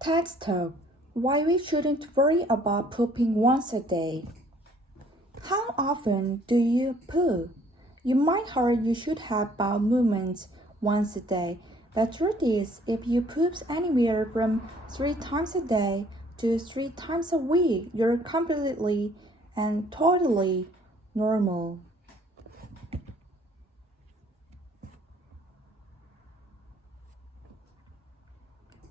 Text talk. Why we shouldn't worry about pooping once a day. How often do you poo? You might heard you should have bowel movements once a day. The truth is, if you poop anywhere from 3 times a day to 3 times a week, you're completely and totally normal.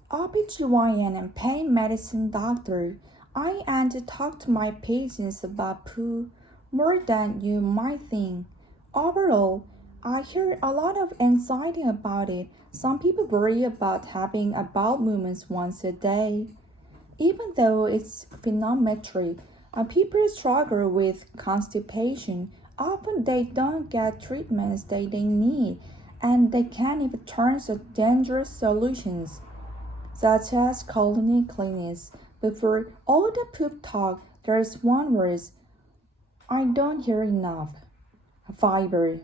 OBGYN and pain medicine doctor. I and talk to my patients about poo more than you might think. Overall, I hear a lot of anxiety about it. Some people worry about having a bowel movements once a day. Even though it's phenometric, people struggle with constipation. Often they don't get treatments they need, and they can even turn to dangerous solutions such as colony cleanings. But for all the poop talk, there's one word I don't hear enough: fiber.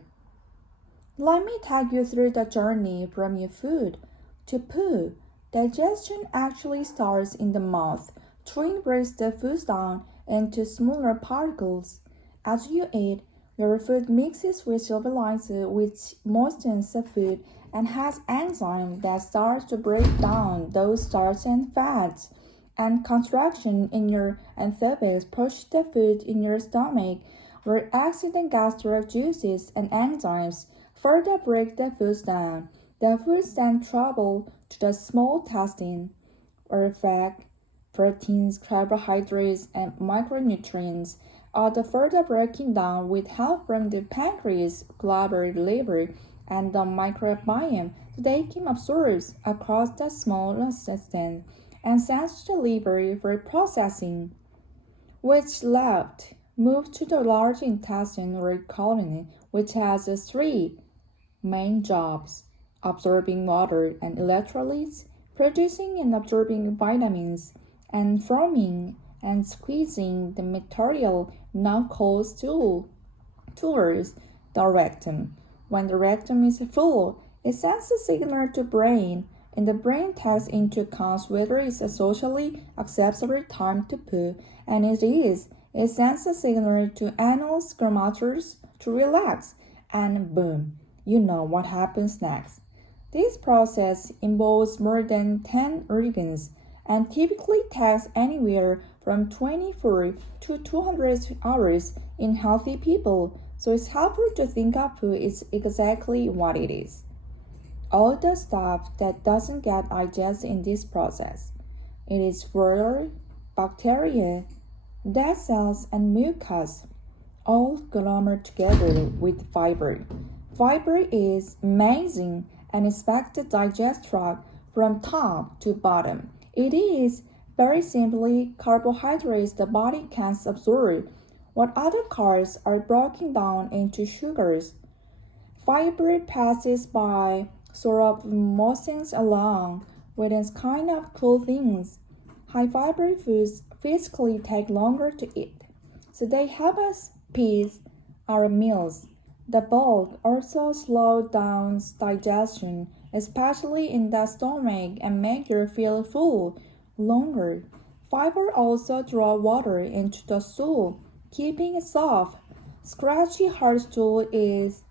Let me take you through the journey from your food to poo. Digestion actually starts in the mouth. Chewing breaks the food down into smaller particles. As you eat, your food mixes with saliva, which moistens the food and has enzyme that starts to break down those starches and fats. And contraction in your esophagus push the food in your stomach, where acid gastric juices and enzymes further break the food down. The food then travel to the small intestine, where fat, proteins, carbohydrates, and micronutrients are the further breaking down with help from the pancreas, gallbladder, liver, and the microbiome. They can absorb across the small intestine and sends to the liver for processing, which left moves to the large intestine or colon, which has three main jobs: absorbing water and electrolytes, producing and absorbing vitamins, and forming and squeezing the material now called stool towards the rectum. When the rectum is full, it sends a signal to brain, and the brain takes into account whether it's a socially acceptable time to poo, and it is. It sends a signal to anal squamata to relax, and boom, you know what happens next. This process involves more than 10 organs and typically takes anywhere from 24 to 200 hours in healthy people, so it's helpful to think of poo is exactly what it is: all the stuff that doesn't get digested in this process. It is water, bacteria, dead cells, and mucus, all glommed together with fiber. Fiber is amazing and inspects the digest tract from top to bottom. It is, very simply, carbohydrates the body can't absorb, what other carbs are broken down into sugars. Fiber passes by, sort of motions along, with its kind of cool things. High fiber foods physically take longer to eat, so they help us pace our meals. The bulk also slows down digestion, especially in the stomach, and make you feel full longer. Fiber also draws water into the stool, keeping it soft. Scratchy hard stool is,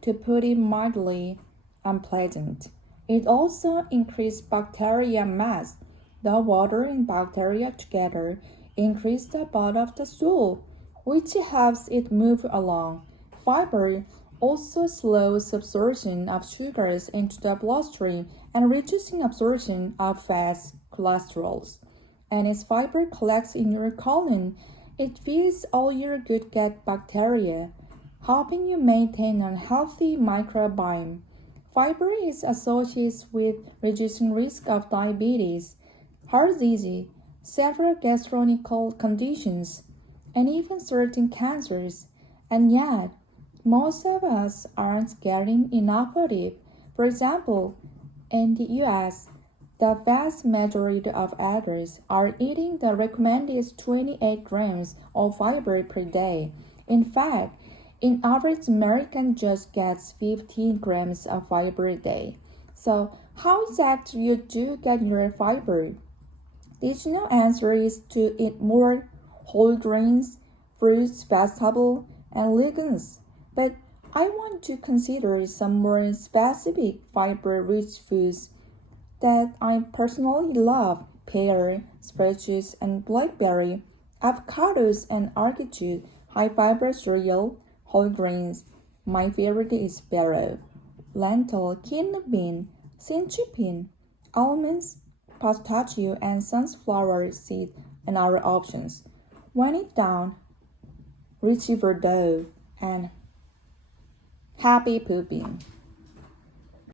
to put it mildly, unpleasant. It also increases bacteria mass. The water and bacteria together increase the body of the stool, which helps it move along. Fiber also slows absorption of sugars into the bloodstream and reducing absorption of fats, cholesterols. And as fiber collects in your colon, it feeds all your good gut bacteria, helping you maintain a healthy microbiome. Fiber is associated with reducing risk of diabetes, heart disease, several gastrointestinal conditions, and even certain cancers. And yet, most of us aren't getting enough of it. For example, in the US, the vast majority of adults are eating the recommended 28 grams of fiber per day. In fact, an average American just gets 15 grams of fiber a day. So, how exactly you do get your fiber? The original answer is to eat more whole grains, fruits, vegetables, and legumes. But I want to consider some more specific fiber-rich foods that I personally love: pear, sprouts, and blackberry, avocados and artichoke, high-fiber cereal, whole grains. My favorite is farro, lentil, kidney bean, chickpea, almonds, pistachio, and sunflower seed and other options. When it down, retrieve dough and happy pooping.